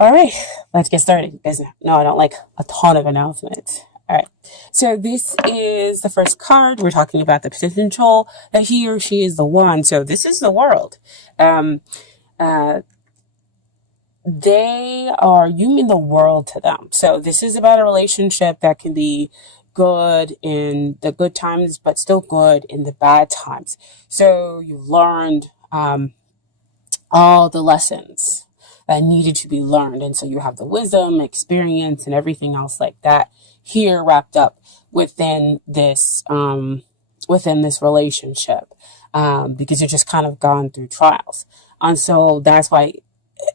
All right, let's get started because no, I don't like a ton of announcements. All right, so this is the first card. We're talking about the potential that he or she is the one. So this is the world. Um, uh, you mean the world to them. So this is about a relationship that can be good in the good times, but still good in the bad times. So you've learned all the lessons that needed to be learned. And so you have the wisdom, experience, and everything else like that here wrapped up within this relationship, because you're just kind of gone through trials. And so that's why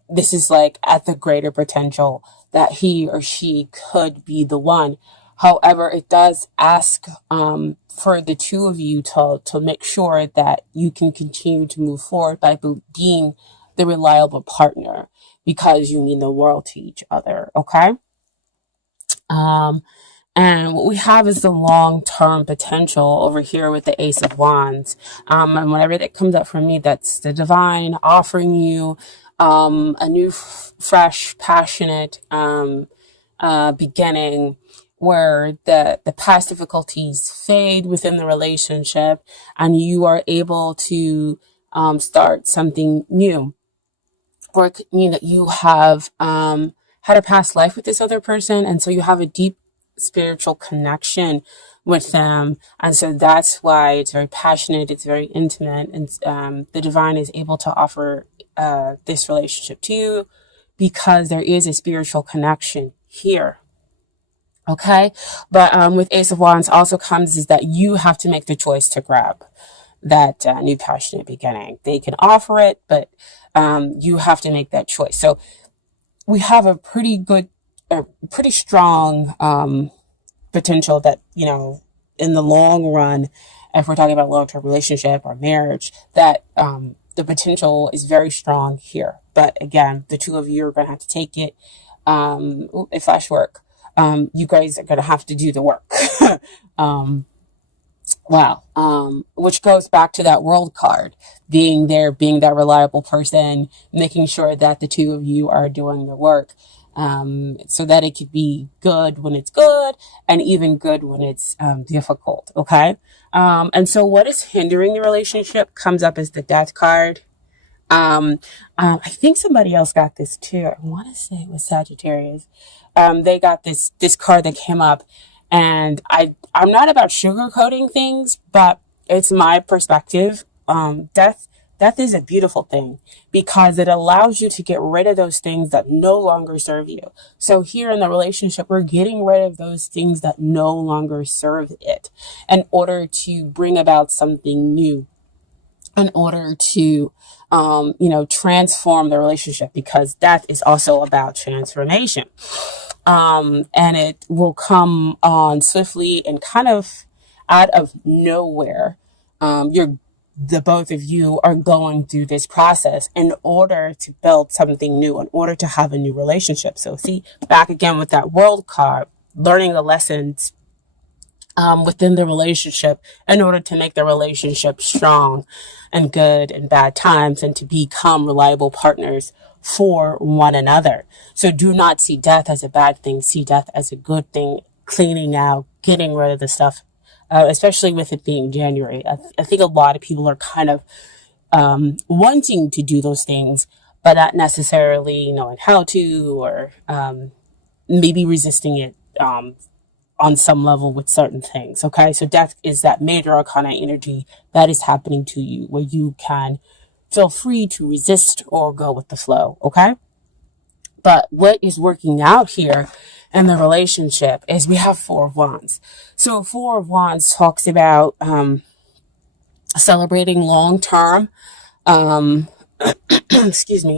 this is like at the greater potential that he or she could be the one. However, it does ask for the two of you to make sure that you can continue to move forward by being the reliable partner because you mean the world to each other. Okay. Um, and what we have is the long-term potential over here with the Ace of Wands. And whenever that comes up for me, that's the divine offering you a new, fresh, passionate beginning where the past difficulties fade within the relationship and you are able to start something new. Or it could mean that you have had a past life with this other person, and so you have a deep spiritual connection with them, and so that's why it's very passionate, it's very intimate, and the divine is able to offer this relationship to you because there is a spiritual connection here. Okay, but with Ace of Wands also comes is that you have to make the choice to grab that new passionate beginning. They can offer it, but you have to make that choice. So we have a pretty strong potential that, in the long run, if we're talking about long-term relationship or marriage, that the potential is very strong here. But again, the two of you are going to have to take it. It flash work. You guys are going to have to do the work. Wow. Which goes back to that world card, being there, being that reliable person, making sure that the two of you are doing the work, so that it could be good when it's good and even good when it's, difficult. Okay. And so what is hindering the relationship comes up as the death card. I think somebody else got this too. I want to say it was Sagittarius. They got this card that came up. And I'm not about sugarcoating things, but it's my perspective. Death is a beautiful thing because it allows you to get rid of those things that no longer serve you. So here in the relationship, we're getting rid of those things that no longer serve it in order to bring about something new, in order to, transform the relationship, because death is also about transformation. And it will come on swiftly and kind of out of nowhere. The both of you are going through this process in order to build something new, in order to have a new relationship. So see, back again with that world card, learning the lessons within the relationship in order to make the relationship strong and good in bad times and to become reliable partners for one another. So do not see death as a bad thing. See death as a good thing, cleaning out, getting rid of the stuff, especially with it being January. I think a lot of people are kind of wanting to do those things, but not necessarily knowing how to, or maybe resisting it on some level with certain things. Okay, so death is that major arcana energy that is happening to you where you can feel free to resist or go with the flow. Okay, but what is working out here in the relationship is we have Four of Wands. So Four of Wands talks about celebrating long-term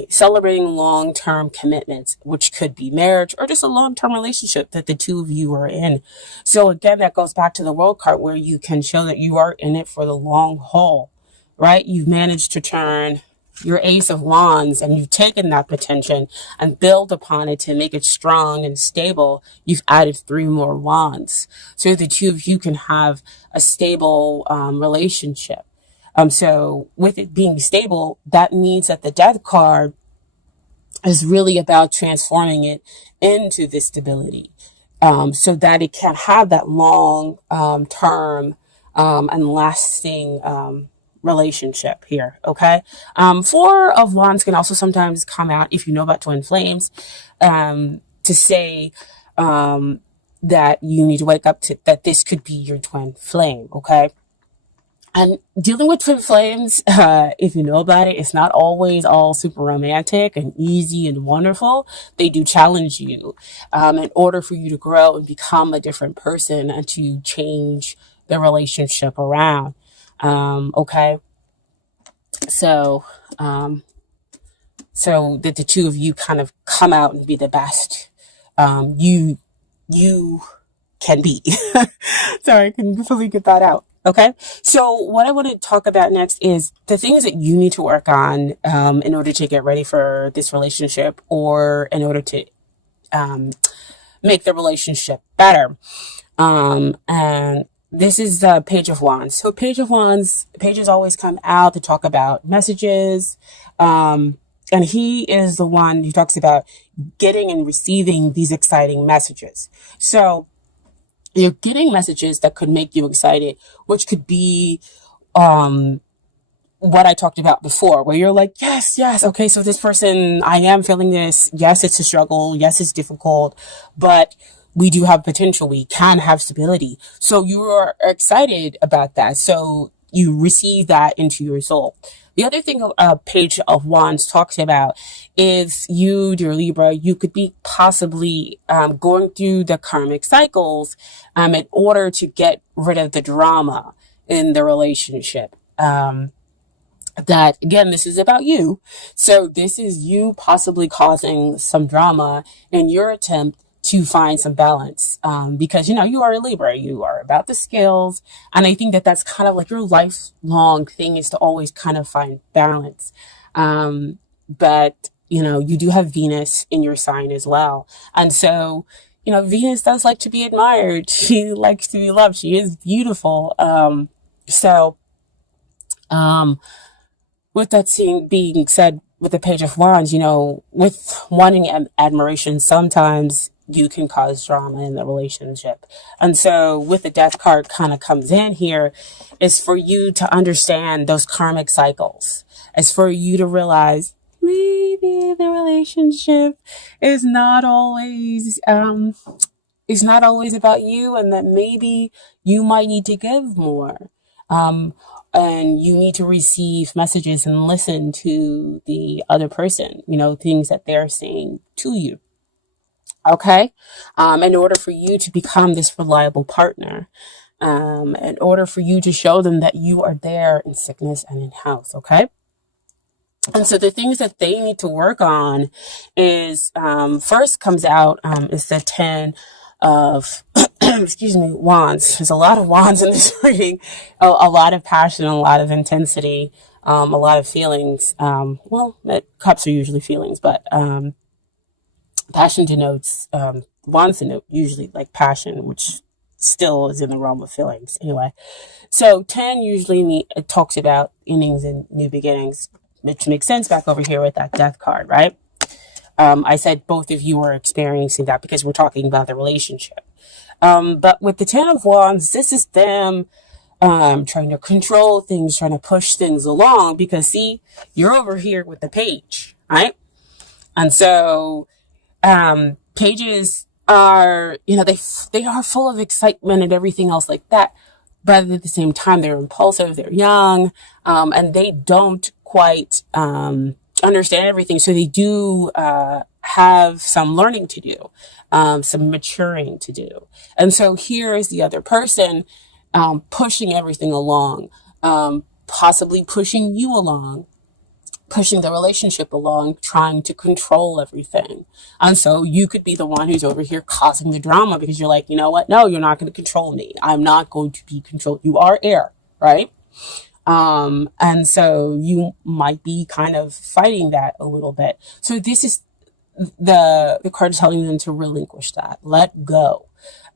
celebrating long-term commitments, which could be marriage or just a long-term relationship that the two of you are in. So again, that goes back to the world card where you can show that you are in it for the long haul, right? You've managed to turn your Ace of Wands and you've taken that potential and build upon it to make it strong and stable. You've added 3 more wands. So the two of you can have a stable relationship. So with it being stable, that means that the death card is really about transforming it into this stability, so that it can have that long term and lasting relationship here. Okay. Four of Wands can also sometimes come out, if you know about twin flames, to say that you need to wake up to that this could be your twin flame. Okay. And dealing with twin flames, if you know about it, it's not always all super romantic and easy and wonderful. They do challenge you in order for you to grow and become a different person and to change the relationship around. Okay. So, so that the two of you kind of come out and be the best you can be. Sorry, I couldn't fully get that out. Okay. So what I want to talk about next is the things that you need to work on in order to get ready for this relationship, or in order to make the relationship better. And this is the Page of Wands. So Page of Wands, pages always come out to talk about messages. And he is the one who talks about getting and receiving these exciting messages. So you're getting messages that could make you excited, which could be what I talked about before, where you're like, yes, okay, so this person, I am feeling this. Yes, it's a struggle. Yes, it's difficult, but we do have potential. We can have stability. So you are excited about that. So you receive that into your soul. The other thing a Page of Wands talks about is you, dear Libra, you could be possibly going through the karmic cycles in order to get rid of the drama in the relationship. That, again, this is about you. So this is you possibly causing some drama in your attempt to find some balance, because, you are a Libra, you are about the scales. And I think that that's kind of like your lifelong thing, is to always kind of find balance. But, you do have Venus in your sign as well. And so, Venus does like to be admired. She likes to be loved. She is beautiful. With that being said, with the Page of Wands, with wanting admiration, sometimes you can cause drama in the relationship. And so with the Death card kind of comes in here, is for you to understand those karmic cycles. It's for you to realize maybe the relationship is not always about you, and that maybe you might need to give more. And you need to receive messages and listen to the other person, things that they're saying to you. Okay. In order for you to become this reliable partner, in order for you to show them that you are there in sickness and in health. Okay. And so the things that they need to work on is, first comes out, is the 10 of, wands. There's a lot of wands in this reading, a lot of passion, a lot of intensity, a lot of feelings. Cups are usually feelings, but, passion denotes, wands denote usually like passion, which still is in the realm of feelings. Anyway, so 10 usually it talks about innings and new beginnings, which makes sense back over here with that Death card, right? I said both of you are experiencing that because we're talking about the relationship. But with the 10 of Wands, this is them trying to control things, trying to push things along, because see, you're over here with the Page, right? And so pages are, they are full of excitement and everything else like that. But at the same time, they're impulsive, they're young, and they don't quite understand everything. So they do have some learning to do, some maturing to do. And so here is the other person pushing everything along, possibly pushing you along, pushing the relationship along, trying to control everything. And so you could be the one who's over here causing the drama, because you're like, you know what? No, you're not going to control me. I'm not going to be controlled. You are air, right? And so you might be kind of fighting that a little bit. So this is the card is telling them to relinquish that, let go.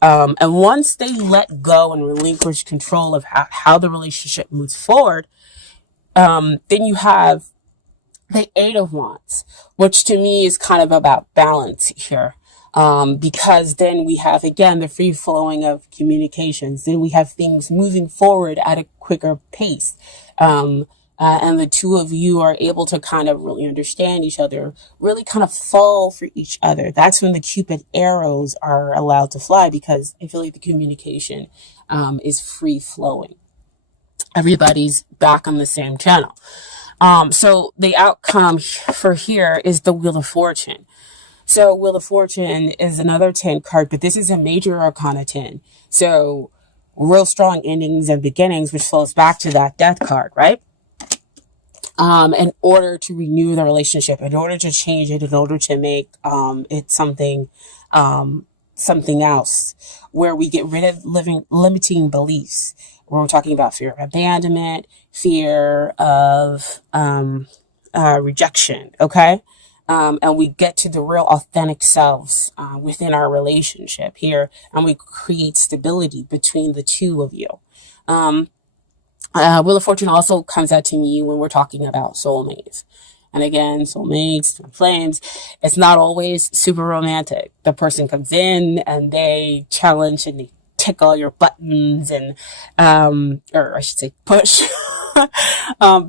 And once they let go and relinquish control of how the relationship moves forward, then you have the Eight of Wands, which to me is kind of about balance here. Because then we have, again, the free flowing of communications. Then we have things moving forward at a quicker pace. And the two of you are able to kind of really understand each other, really kind of fall for each other. That's when the Cupid arrows are allowed to fly, because I feel like the communication is free flowing. Everybody's back on the same channel. So the outcome for here is the Wheel of Fortune. So Wheel of Fortune is another 10 card, but this is a major arcana 10. So real strong endings and beginnings, which flows back to that Death card, right? In order to renew the relationship, in order to change it, in order to make it something else, where we get rid of limiting beliefs. Where we're talking about fear of abandonment, fear of rejection, okay? And we get to the real authentic selves within our relationship here, and we create stability between the two of you. Wheel of Fortune also comes out to me when we're talking about soulmates. And again, soulmates, twin flames, it's not always super romantic. The person comes in and they challenge and they tickle your buttons and, or I should say push.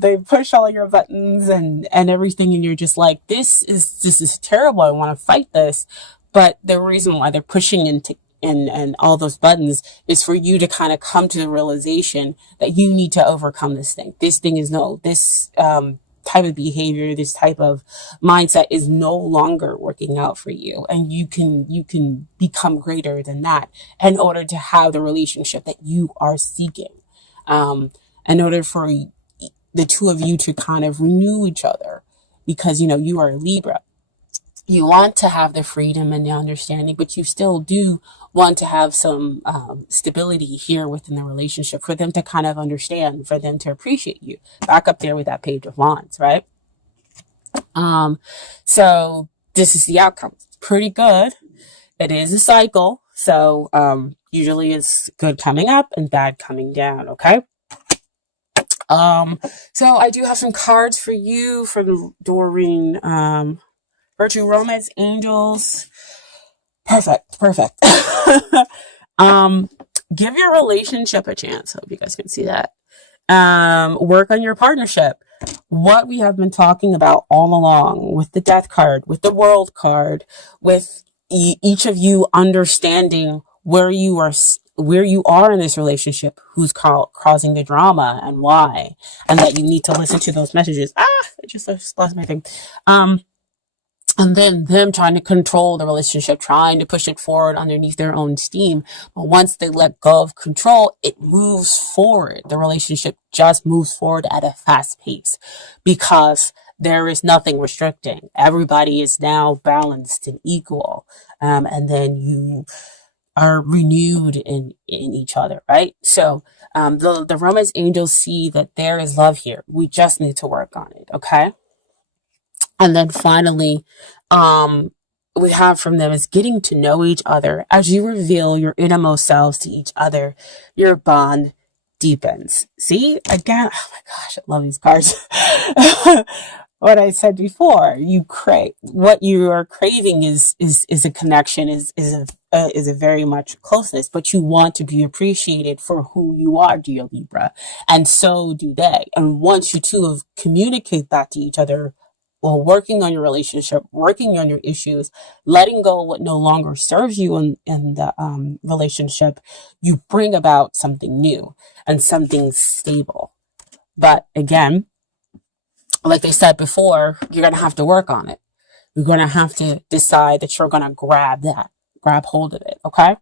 They push all your buttons and everything. And you're just like, this is terrible. I want to fight this. But the reason why they're pushing and all those buttons is for you to kind of come to the realization that you need to overcome this thing. This thing is type of behavior, this type of mindset is no longer working out for you. And you can become greater than that in order to have the relationship that you are seeking. In order for the two of you to kind of renew each other, because, you are a Libra. You want to have the freedom and the understanding, but you still do want to have some stability here within the relationship for them to kind of understand, for them to appreciate you. Back up there with that Page of Wands, right? So this is the outcome. It's pretty good. It is a cycle. So usually it's good coming up and bad coming down, okay? So I do have some cards for you from Doreen. Virtue, Romance, Angels. Perfect. Give your relationship a chance. Hope you guys can see that. Work on your partnership. What we have been talking about all along with the Death card, with the World card, with each of you understanding where you are in this relationship, who's causing the drama and why, and that you need to listen to those messages. I just lost my thing. And then them trying to control the relationship, trying to push it forward underneath their own steam. But once they let go of control, it moves forward. The relationship just moves forward at a fast pace because there is nothing restricting. Everybody is now balanced and equal. And then you are renewed in each other, right? So the Romance Angels see that there is love here. We just need to work on it, okay? And then finally, we have from them is getting to know each other. As you reveal your innermost selves to each other, your bond deepens. See, again, oh my gosh, I love these cards. What I said before, what you are craving is a connection, is a very much closeness, but you want to be appreciated for who you are, dear Libra, and so do they. And once you two have communicate that to each other, while working on your relationship, working on your issues, letting go of what no longer serves you in the relationship, you bring about something new and something stable. But again, like they said before, you're going to have to work on it. You're going to have to decide that you're going to grab hold of it, okay?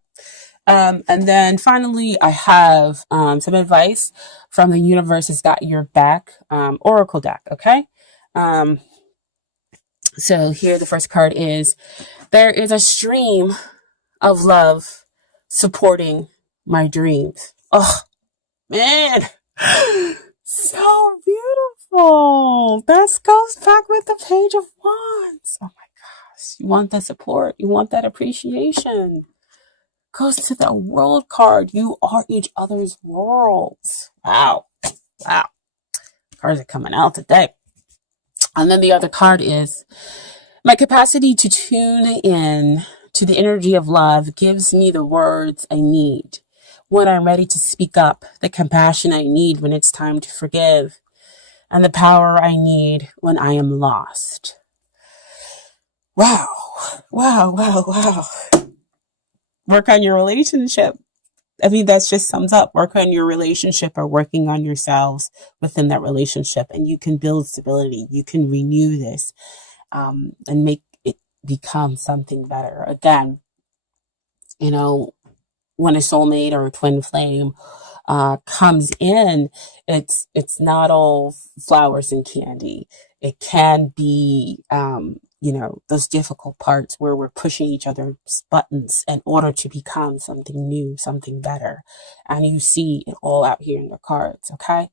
And then finally, I have some advice from the Universe Has Got Your Back Oracle deck, okay? So here the first card is, there is a stream of love supporting my dreams. Oh, man. So beautiful. That goes back with the Page of Wands. Oh my gosh. You want that support. You want that appreciation. Goes to the World card. You are each other's worlds. Wow. Cards are coming out today. And then the other card is my capacity to tune in to the energy of love gives me the words I need when I'm ready to speak up, the compassion I need when it's time to forgive, and the power I need when I am lost. Wow. Wow, wow, wow. Work on your relationship. I mean, that just sums up work on your relationship or working on yourselves within that relationship. And you can build stability. You can renew this and make it become something better. Again, you know, when a soulmate or a twin flame comes in, it's not all flowers and candy. It can be, those difficult parts where we're pushing each other's buttons in order to become something new, something better. And you see it all out here in the cards, okay?